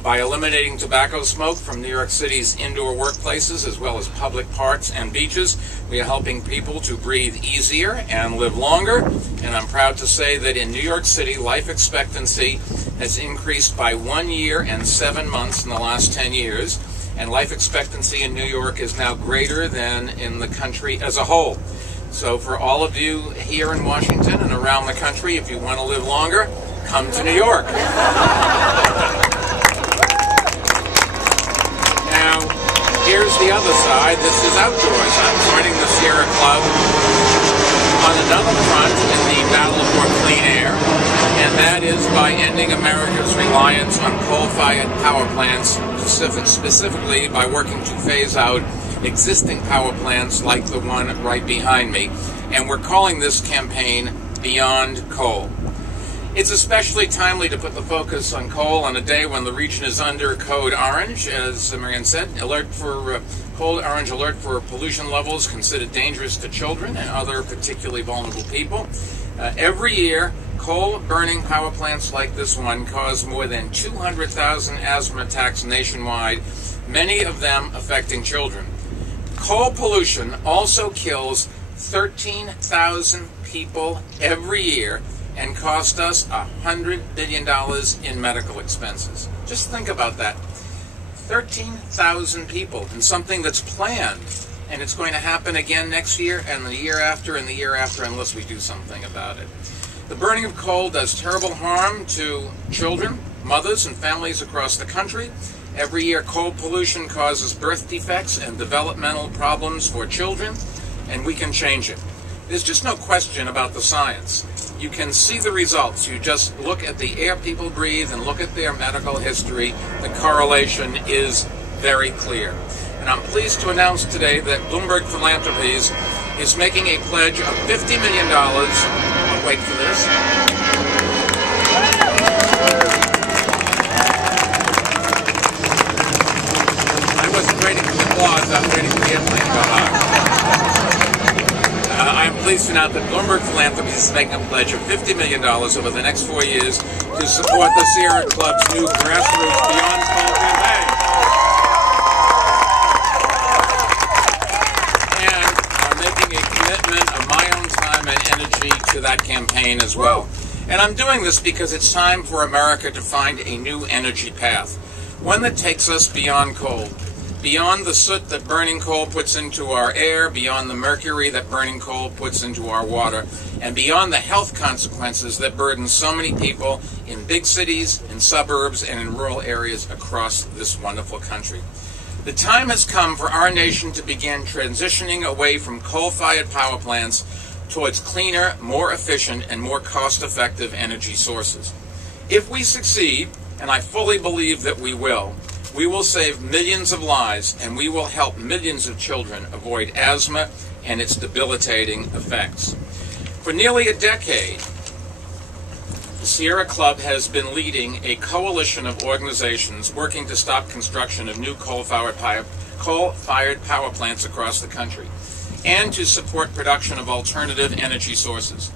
by eliminating tobacco smoke from New York City's indoor workplaces as well as public parks and beaches. We are helping people to breathe easier and live longer. And I'm proud to say that in New York City, life expectancy has increased by 1 year and 7 months in the last 10 years. And life expectancy in New York is now greater than in the country as a whole. So for all of you here in Washington and around the country, if you want to live longer, come to New York. Here's the other side. This is outdoors. I'm joining the Sierra Club on another front in the battle for clean air, and that is by ending America's reliance on coal-fired power plants, specifically by working to phase out existing power plants like the one right behind me. And we're calling this campaign Beyond Coal. It's especially timely to put the focus on coal on a day when the region is under code orange, as Marianne said, code orange alert for pollution levels considered dangerous to children and other particularly vulnerable people. Every year, coal-burning power plants like this one cause more than 200,000 asthma attacks nationwide, many of them affecting children. Coal pollution also kills 13,000 people every year and cost us $100 billion in medical expenses. Just think about that. 13,000 people in something that's planned, and it's going to happen again next year and the year after and the year after unless we do something about it. The burning of coal does terrible harm to children, mothers, and families across the country. Every year, coal pollution causes birth defects and developmental problems for children, and we can change it. There's just no question about the science. You can see the results. You just look at the air people breathe and look at their medical history. The correlation is very clear. And I'm pleased to announce today that Bloomberg Philanthropies is making a pledge of $50 million. I'll wait for this. I wasn't waiting for the applause. I was waiting for the airplane to go high. I am pleased to announce that Bloomberg Philanthropies is making a pledge of $50 million over the next 4 years to support the Sierra Club's new grassroots Beyond Coal campaign. And I'm making a commitment of my own time and energy to that campaign as well. And I'm doing this because it's time for America to find a new energy path, one that takes us beyond coal. Beyond the soot that burning coal puts into our air, beyond the mercury that burning coal puts into our water, and beyond the health consequences that burden so many people in big cities, in suburbs, and in rural areas across this wonderful country. The time has come for our nation to begin transitioning away from coal-fired power plants towards cleaner, more efficient, and more cost-effective energy sources. If we succeed, and I fully believe that we will save millions of lives, and we will help millions of children avoid asthma and its debilitating effects. For nearly a decade, the Sierra Club has been leading a coalition of organizations working to stop construction of new coal-fired power plants across the country and to support production of alternative energy sources.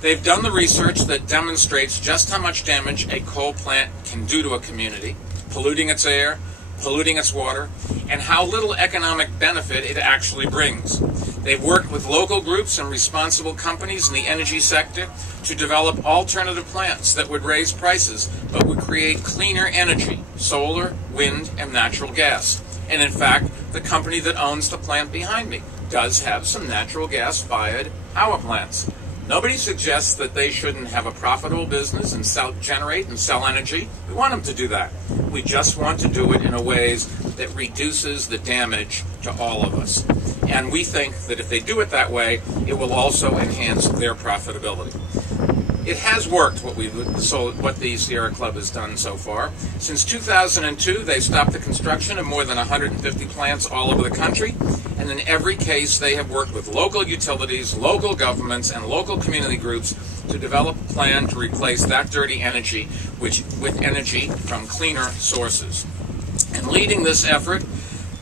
They've done the research that demonstrates just how much damage a coal plant can do to a community, polluting its air, polluting its water, and how little economic benefit it actually brings. They've worked with local groups and responsible companies in the energy sector to develop alternative plants that would raise prices but would create cleaner energy, solar, wind, and natural gas. And in fact, the company that owns the plant behind me does have some natural gas-fired power plants. Nobody suggests that they shouldn't have a profitable business and generate and sell energy. We want them to do that. We just want to do it in a ways that reduces the damage to all of us. And we think that if they do it that way, it will also enhance their profitability. It has worked what the Sierra Club has done so far. Since 2002, they've stopped the construction of more than 150 plants all over the country, and in every case they have worked with local utilities, local governments, and local community groups to develop a plan to replace that dirty energy with energy from cleaner sources. And leading this effort,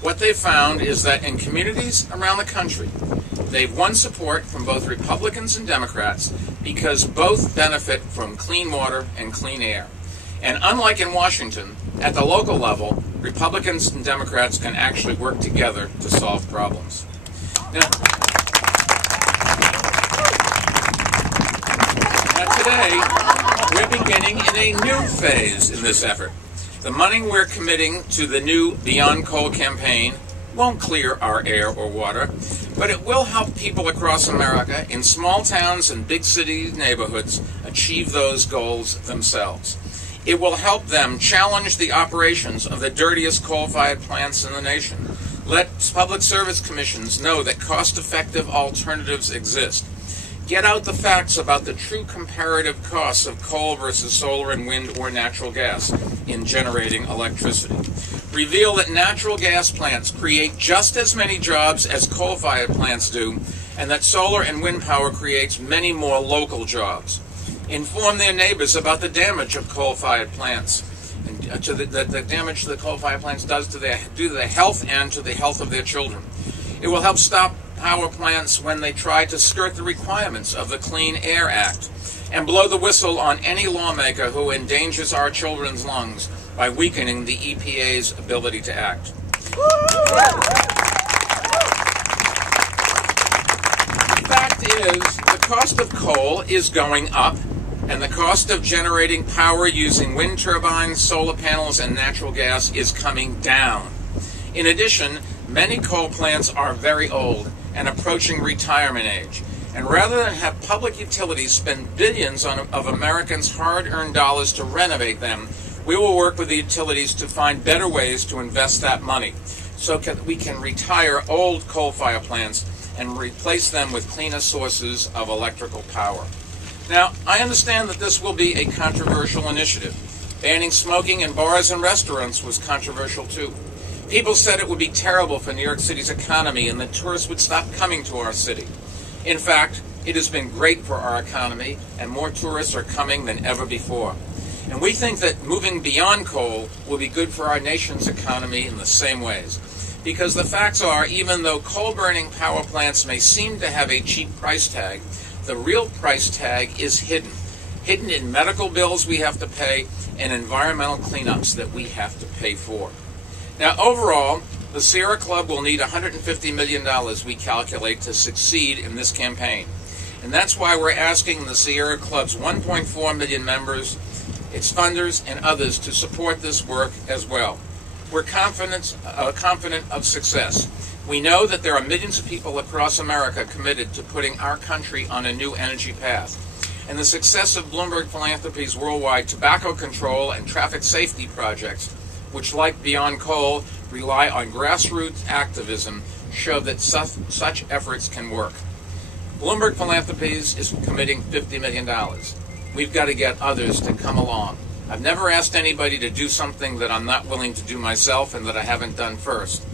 what they've found is that in communities around the country, they've won support from both Republicans and Democrats because both benefit from clean water and clean air. And unlike in Washington, At the local level, Republicans and Democrats can actually work together to solve problems. Now today, we're beginning in a new phase in this effort. The money we're committing to the new Beyond Coal campaign won't clear our air or water, but it will help people across America in small towns and big city neighborhoods achieve those goals themselves. It will help them challenge the operations of the dirtiest coal-fired plants in the nation. Let public service commissions know that cost-effective alternatives exist. Get out the facts about the true comparative costs of coal versus solar and wind or natural gas in generating electricity. Reveal that natural gas plants create just as many jobs as coal-fired plants do, and that solar and wind power creates many more local jobs. Inform their neighbors about the damage of coal-fired plants, and the damage the coal-fired plants does to their health and to the health of their children. It will help stop power plants when they try to skirt the requirements of the Clean Air Act, and blow the whistle on any lawmaker who endangers our children's lungs by weakening the EPA's ability to act. The fact is, the cost of coal is going up, and the cost of generating power using wind turbines, solar panels, and natural gas is coming down. In addition, many coal plants are very old and approaching retirement age. And rather than have public utilities spend billions of Americans' hard-earned dollars to renovate them, we will work with the utilities to find better ways to invest that money so we can retire old coal-fired plants and replace them with cleaner sources of electrical power. Now, I understand that this will be a controversial initiative. Banning smoking in bars and restaurants was controversial too. People said it would be terrible for New York City's economy and that tourists would stop coming to our city. In fact, it has been great for our economy, and more tourists are coming than ever before. And we think that moving beyond coal will be good for our nation's economy in the same ways. Because the facts are, even though coal-burning power plants may seem to have a cheap price tag, the real price tag is hidden. Hidden in medical bills we have to pay and environmental cleanups that we have to pay for. Now, overall, the Sierra Club will need $150 million, we calculate, to succeed in this campaign. And that's why we're asking the Sierra Club's 1.4 million members, its funders, and others to support this work as well. We're confident of success. We know that there are millions of people across America committed to putting our country on a new energy path. And the success of Bloomberg Philanthropies' worldwide tobacco control and traffic safety projects, which, like Beyond Coal, rely on grassroots activism, show that such efforts can work. Bloomberg Philanthropies is committing $50 million. We've got to get others to come along. I've never asked anybody to do something that I'm not willing to do myself and that I haven't done first.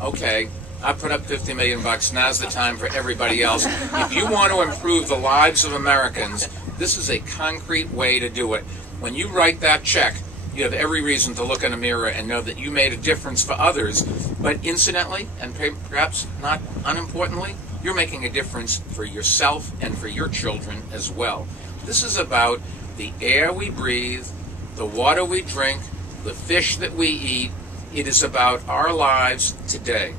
Okay, I put up $50 million. Now's the time for everybody else. If you want to improve the lives of Americans, this is a concrete way to do it. When you write that check, you have every reason to look in a mirror and know that you made a difference for others. But incidentally, and perhaps not unimportantly, you're making a difference for yourself and for your children as well. This is about the air we breathe, the water we drink, the fish that we eat. It is about our lives today.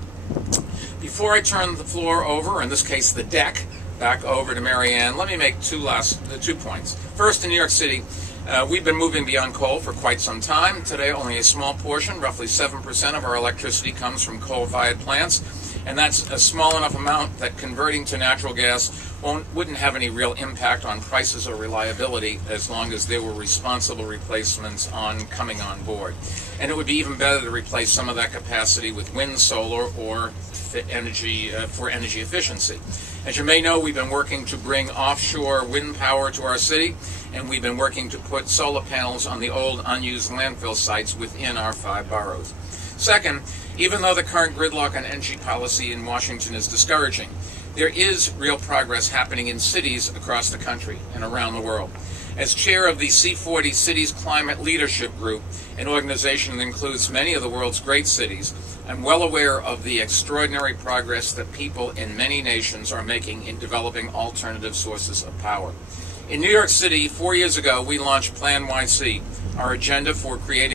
Before I turn the floor over, in this case the deck, back over to Mary Ann, let me make two points. First, in New York City, we've been moving beyond coal for quite some time. Today, only a small portion, roughly 7% of our electricity comes from coal-fired plants, and that's a small enough amount that converting to natural gas wouldn't have any real impact on prices or reliability as long as there were responsible replacements coming on board. And it would be even better to replace some of that capacity with wind, solar, or energy for energy efficiency. As you may know, we've been working to bring offshore wind power to our city, and we've been working to put solar panels on the old unused landfill sites within our 5 boroughs. Second, even though the current gridlock on energy policy in Washington is discouraging, there is real progress happening in cities across the country and around the world. As chair of the C40 Cities Climate Leadership Group, an organization that includes many of the world's great cities, I'm well aware of the extraordinary progress that people in many nations are making in developing alternative sources of power. In New York City, 4 years ago, we launched Plan YC, our agenda for creating